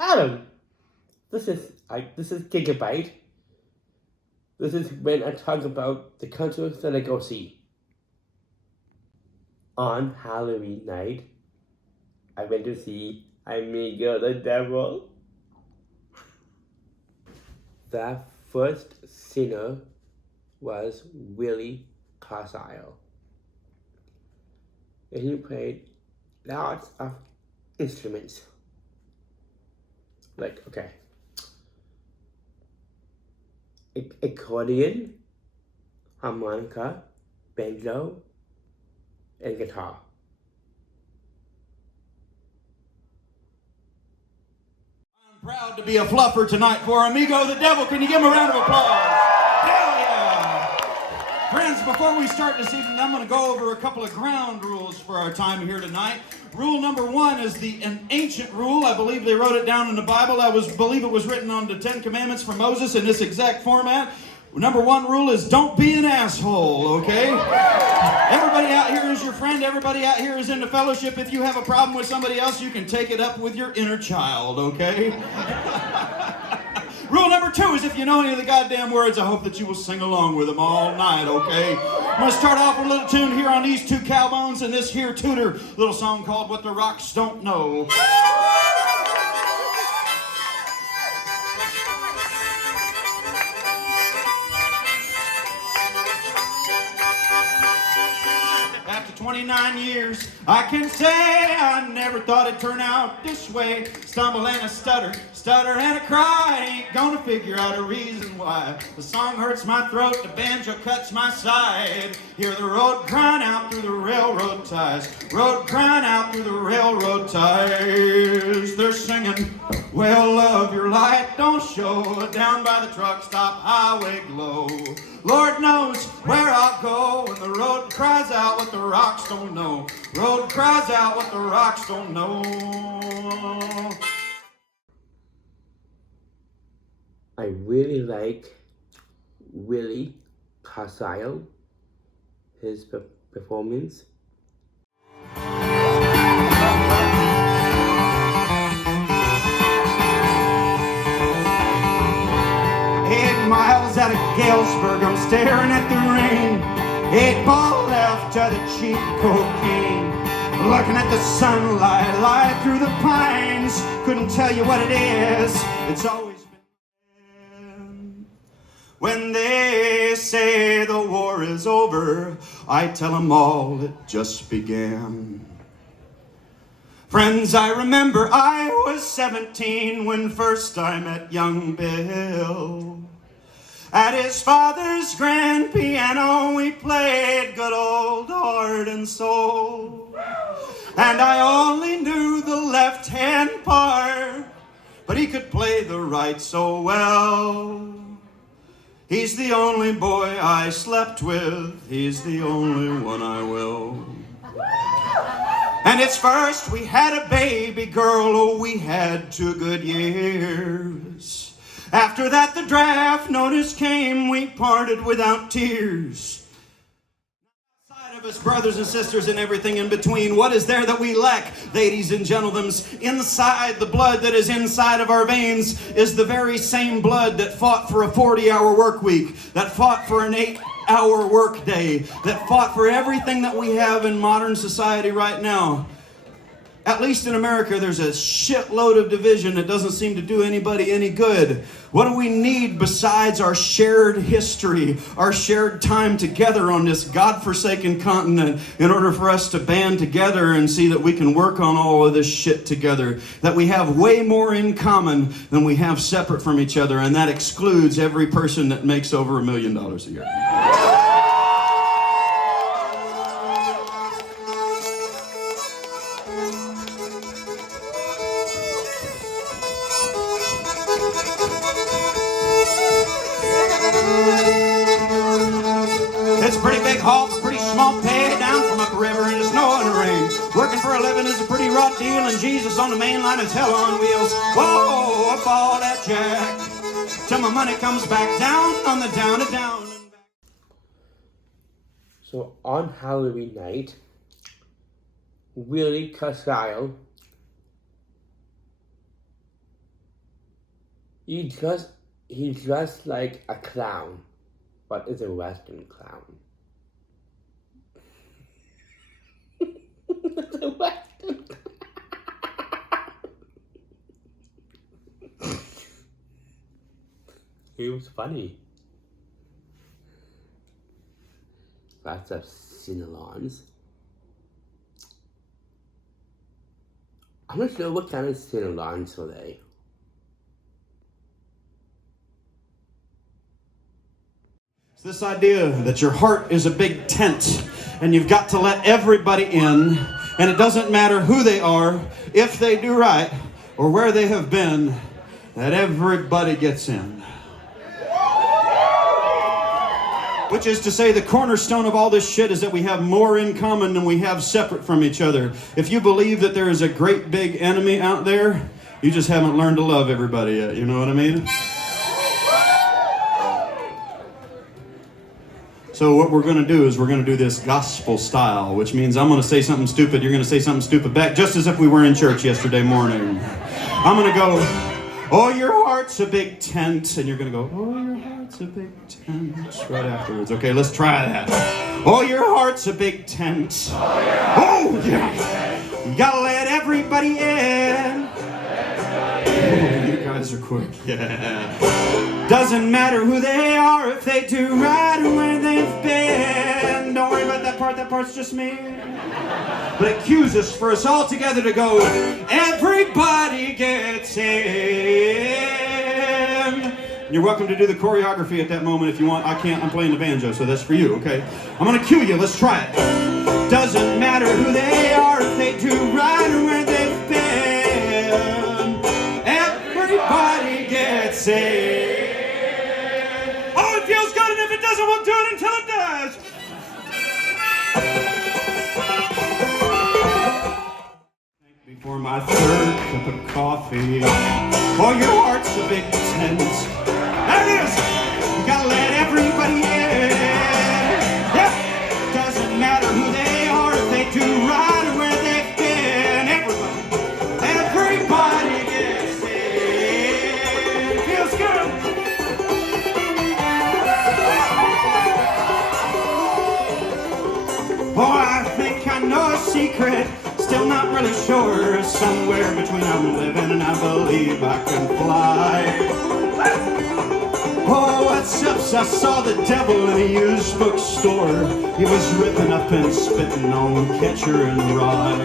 Adam, this is gigAbite. This is when I talk about the concerts that I go see. On Halloween night, I went to see Amigo the Devil. The first singer was Willie Carlisle. And he played lots of instruments. Like, okay, accordion, harmonica, banjo, and guitar. I'm proud to be a fluffer tonight for Amigo the Devil. Can you give him a round of applause? Hell yeah! Friends, before we start this evening, I'm going to go over a couple of ground rules for our time here tonight. Rule number 1 is an ancient rule. I believe they wrote it down in the Bible. I believe it was written on the 10 Commandments for Moses in this exact format. Number 1 rule is don't be an asshole, okay? Everybody out here is your friend. Everybody out here is in the fellowship. If you have a problem with somebody else, you can take it up with your inner child, okay? Rule number 2 is if you know any of the goddamn words, I hope that you will sing along with them all night, okay? I'm going to start off with a little tune here on these 2 cowbones and this here tutor little song called What the Rocks Don't Know. After 29 years, I can say I never thought it'd turn out this way. Stumble and a stutter and a cry. Ain't gonna figure out a reason why. The song hurts my throat, the banjo cuts my side. Hear the road crying out through the railroad ties. Road crying out through the railroad ties. They're singing, well, love, your light don't show. Down by the truck stop highway glow. Lord knows where I'll go when the road cries out what the rocks don't know. Road cries out what the rocks don't know. I really like Willie Carlisle, his performance. 8 miles out of Galesburg, I'm staring at the rain. 8 ball left to the cheap cocaine. Looking at the sunlight light through the pines. Couldn't tell you what it is. It's always been. When they say the war is over, I tell them all it just began. Friends, I remember I was 17 when first I met young Bill. At his father's grand piano we played good old Heart and Soul. And I only knew the left-hand part, but he could play the right so well. He's the only boy I slept with, he's the only one I will. And it's first we had a baby girl, oh, we had 2 good years. After that the draft notice came, we parted without tears. Outside of us, brothers and sisters and everything in between, what is there that we lack? Ladies and gentlemen, inside the blood that is inside of our veins is the very same blood that fought for a 40-hour work week, that fought for an 8-hour work day, that fought for everything that we have in modern society right now. At least in America, there's a shitload of division that doesn't seem to do anybody any good. What do we need besides our shared history, our shared time together on this godforsaken continent in order for us to band together and see that we can work on all of this shit together? That we have way more in common than we have separate from each other, and that excludes every person that makes over $1 million a year. It's a pretty big haul for pretty small pay, down from upriver in the snow and the rain. Working for a living is a pretty rough deal, and Jesus on the main line is hell on wheels. Whoa, up all that jack, till my money comes back down on the down to down. So on Halloween night, Willie Carlisle He dressed like a clown, but it's a Western clown. It's a Western clown. He was funny. Lots of Cinnalons. I'm not sure what kind of Cinnalons are they. It's this idea that your heart is a big tent and you've got to let everybody in, and it doesn't matter who they are, if they do right, or where they have been, that everybody gets in. Which is to say, the cornerstone of all this shit is that we have more in common than we have separate from each other. If you believe that there is a great big enemy out there, you just haven't learned to love everybody yet, you know what I mean? So what we're going to do is we're going to do this gospel style, which means I'm going to say something stupid, you're going to say something stupid back, just as if we were in church yesterday morning. I'm going to go, oh, your heart's a big tent, and you're going to go, oh, your heart's a big tent, right afterwards. Okay, let's try that. Oh, your heart's a big tent. Oh, yeah. You got to let everybody in. Oh, you guys are quick. Yeah. Doesn't matter who they are, if they do right or where they've been. Don't worry about that part, that part's just me. But it cues us for us all together to go, everybody gets in. You're welcome to do the choreography at that moment if you want. I can't, I'm playing the banjo, so that's for you, okay? I'm gonna cue you, let's try it. Doesn't matter who they are, if they do right or where they've been. Everybody gets in. Oh, it feels good, and if it doesn't, we'll do it until it does. For my third cup of coffee. Oh, your heart's a big tent. There it is. You gotta let everybody in. Yeah. Doesn't matter who they are, if they do right or where they've been. Everybody gets in. Feels good. Oh, I think I know a secret. Still not really sure, somewhere between I'm living and I believe I can fly. Oh, what's up? I saw the devil in a used bookstore. He was ripping up and spitting on Catcher and Rye.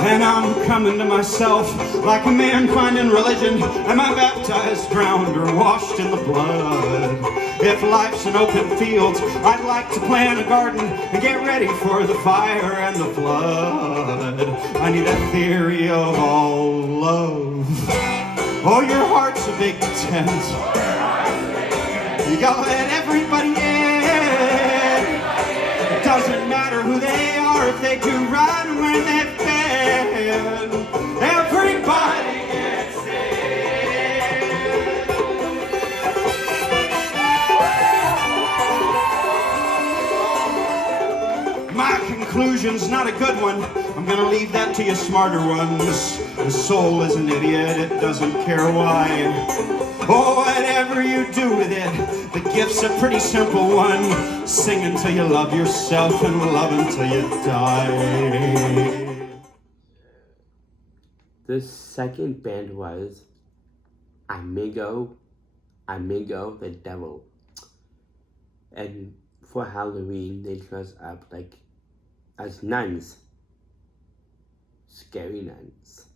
And I'm coming to myself like a man finding religion. Am I baptized, drowned, or washed in the blood? If life's an open field, I'd like to plant a garden and get ready for the fire and the flood. I need a theory of all love. Oh, your heart's a big tent. You gotta let everybody in. It doesn't matter who they are, if they do right and where they've been. Everybody gets in. My conclusion's not a good one. I'm gonna leave that to you smarter ones. The soul is an idiot, it doesn't care why. Oh, whatever you do with it, the gift's a pretty simple one. Sing until you love yourself and love until you die. The second band was Amigo the Devil. And for Halloween, they dress up like as nuns. Scary nuns.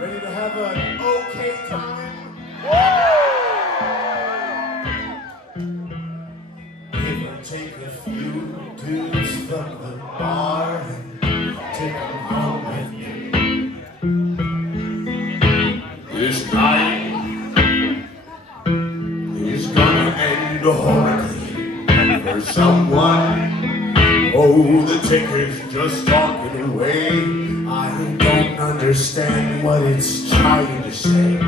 Ready to have an okay time? alcoholically for someone. Oh, the ticket's just talking away. I don't understand what it's trying to say.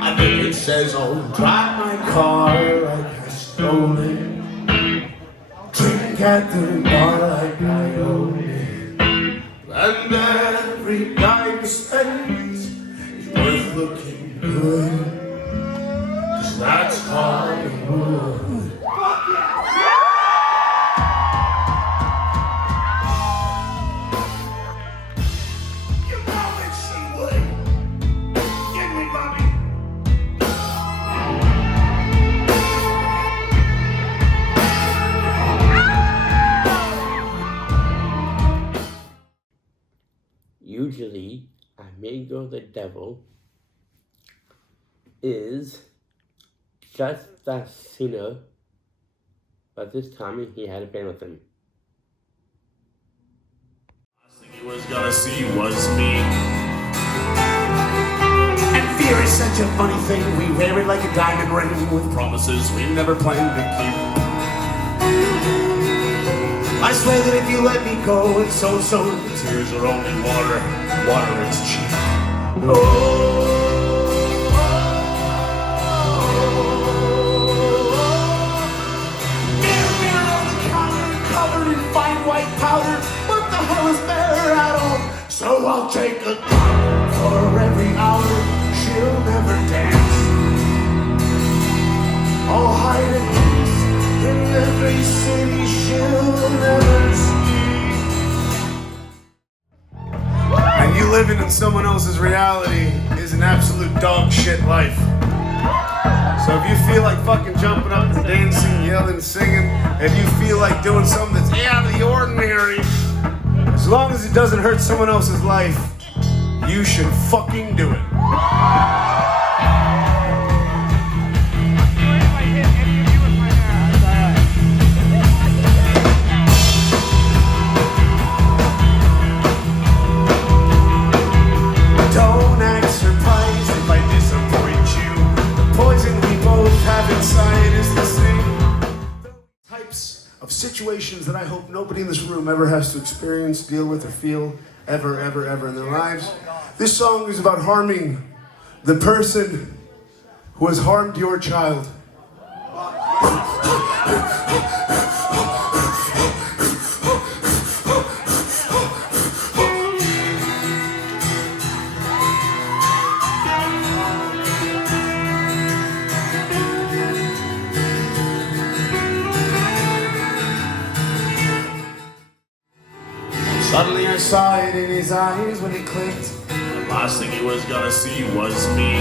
I think it says, oh, drive my car like I stole it. Drink at the bar like I own it. And every dime you spend is worth looking good. 'Cause that's Hollywood. You know that she would. Get me, Bobby. Usually, Amigo the Devil is just a singer, but this time he had a band with him. Last thing he was gonna see was me. And fear is such a funny thing. We wear it like a diamond ring with promises we never planned to keep. I swear that if you let me go, it's so. The tears are only water. Water is cheap. Mirror on the counter, covered in fine white powder. What the hell is there at all? So I'll take a drop for every hour. She'll never dance. I'll hide in peace in every city she'll never see. And you living in someone else's reality is an absolute dog shit life. So if you feel like fucking jumping up and dancing, yelling, singing, if you feel like doing something that's out of the ordinary, as long as it doesn't hurt someone else's life, you should fucking do it. Situations that I hope nobody in this room ever has to experience, deal with, or feel ever in their lives. This song is about harming the person who has harmed your child. Suddenly I saw it in his eyes when it clicked. The last thing he was gonna see was me.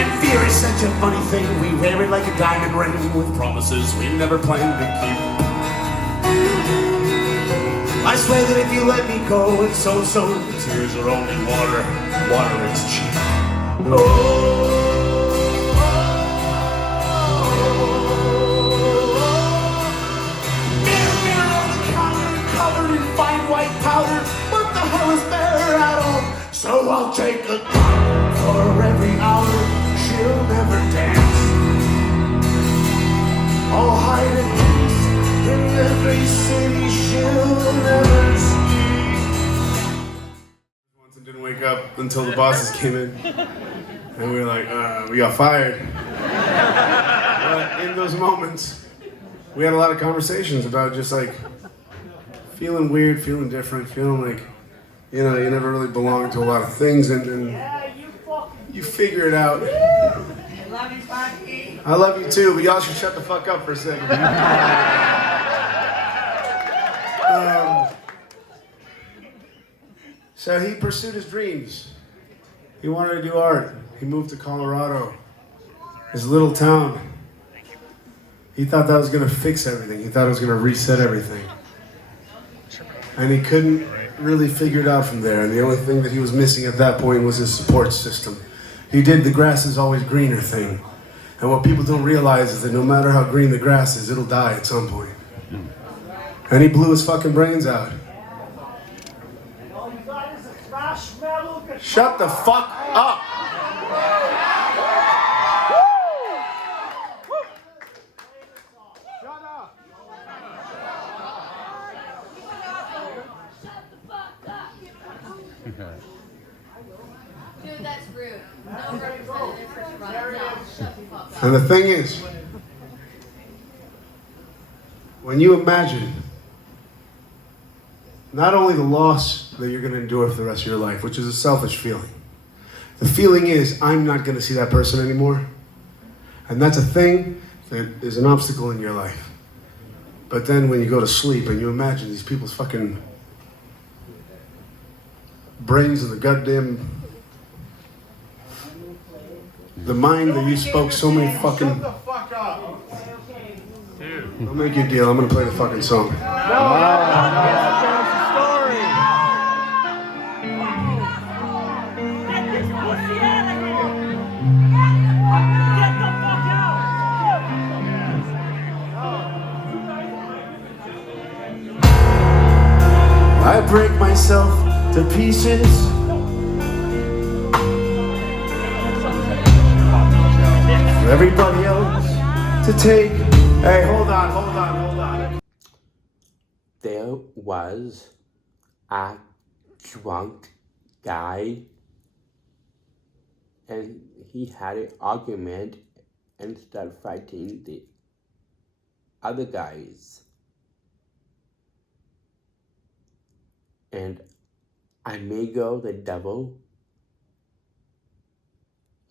And fear is such a funny thing. We wear it like a diamond ring with promises we never planned to keep. I swear that if you let me go, it's so. The tears are only water. Water is cheap. White powder, what the hell is there at all? So I'll take a drop for every hour. She'll never dance. I'll hide in peace in every city she'll never see. Once I didn't wake up until the bosses came in, and we were like, we got fired. But in those moments, we had a lot of conversations about just like feeling weird, feeling different, feeling like, you know, you never really belong to a lot of things, and you figure it out. I love you, Sparky. I love you too, but y'all should shut the fuck up for a second. So he pursued his dreams. He wanted to do art. He moved to Colorado, his little town. He thought that was gonna fix everything. He thought it was gonna reset everything. And he couldn't really figure it out from there. And the only thing that he was missing at that point was his support system. He did the grass is always greener thing. And what people don't realize is that no matter how green the grass is, it'll die at some point. And he blew his fucking brains out. Shut the fuck up! And the thing is, when you imagine not only the loss that you're going to endure for the rest of your life, which is a selfish feeling, the feeling is, I'm not going to see that person anymore. And that's a thing that is an obstacle in your life. But then when you go to sleep and you imagine these people's fucking brains in the goddamn... The mind that you spoke so many fucking... Shut the fuck up. I'll make you a deal. I'm going to play the fucking song. I break myself to pieces. For everybody else to take. Hey, hold on. There was a drunk guy, and he had an argument and started fighting the other guys. And Amigo the Devil,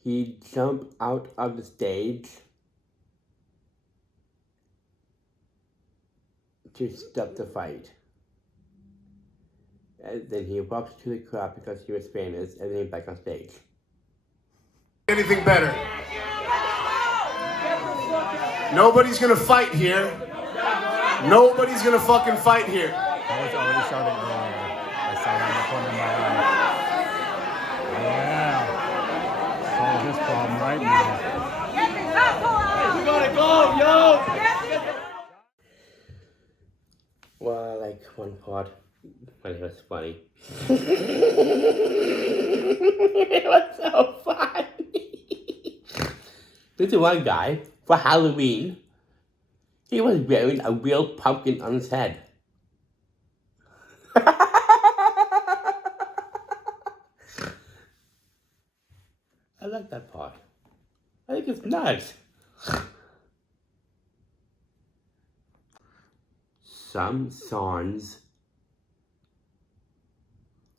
he jumped out of the stage to stop the fight. And then he walked to the crowd because he was famous, and then he back on stage. Anything better? Nobody's gonna fight here. Nobody's gonna fucking fight here. I was already starting to I saw it in the corner of my eye. Yeah. Solve this problem right now. We gotta go, yo! Well, I like one part when it was funny. It was so funny. This is one guy, for Halloween, he was wearing a real pumpkin on his head. I like that part. I think it's nice. Some songs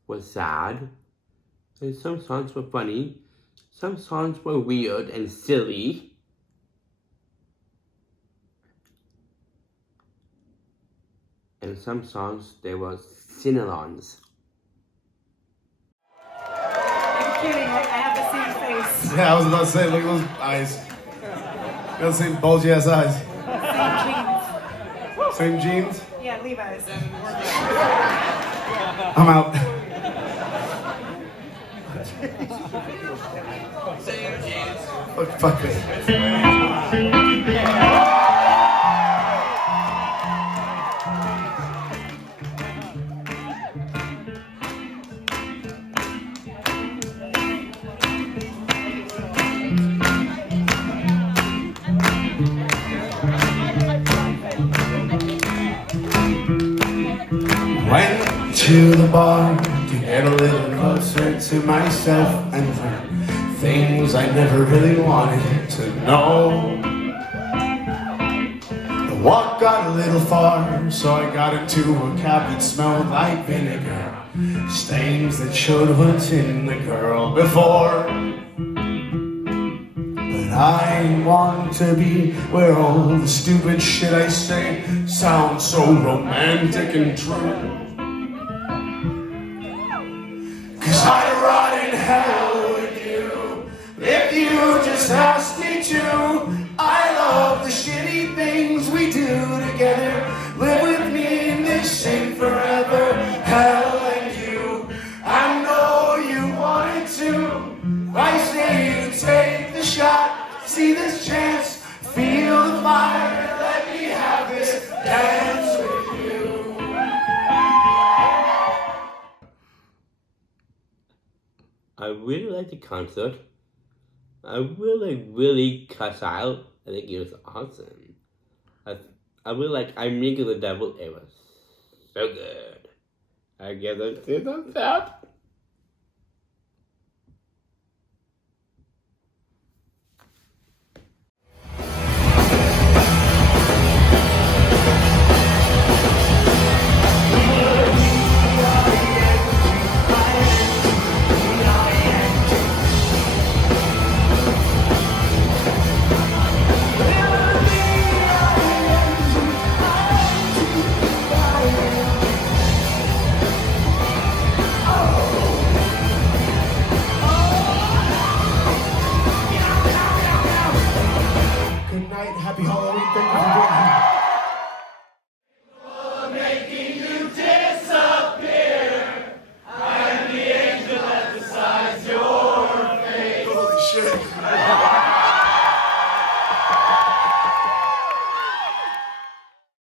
were sad, and some songs were funny. Some songs were weird and silly. And some songs, they were sing-alongs. I'm kidding, I have the same face. Yeah, I was about to say, look at those eyes. Got the same bulgy ass eyes. Same jeans. Same jeans? Yeah, Levi's. I'm out. Fuck this. Went to the bar to get a little closer to myself and things I never really wanted to know. The walk got a little far, so I got into a cab that smelled like vinegar. Stains that showed what's in the girl before. But I want to be where all the stupid shit I say sounds so romantic and true. 'Cause I'd rot in hell with you if you just asked me to. I love the shitty things we do together. Live with me in this sin forever. Hell and you, I know you wanted to. I say you take the shot, see this chance, feel the fire, let me have this dance with you. I really liked the concert. I really cuss out. I think it was awesome. I really like Amigo the Devil. It was so good. I give it 2 thumbs up. Thank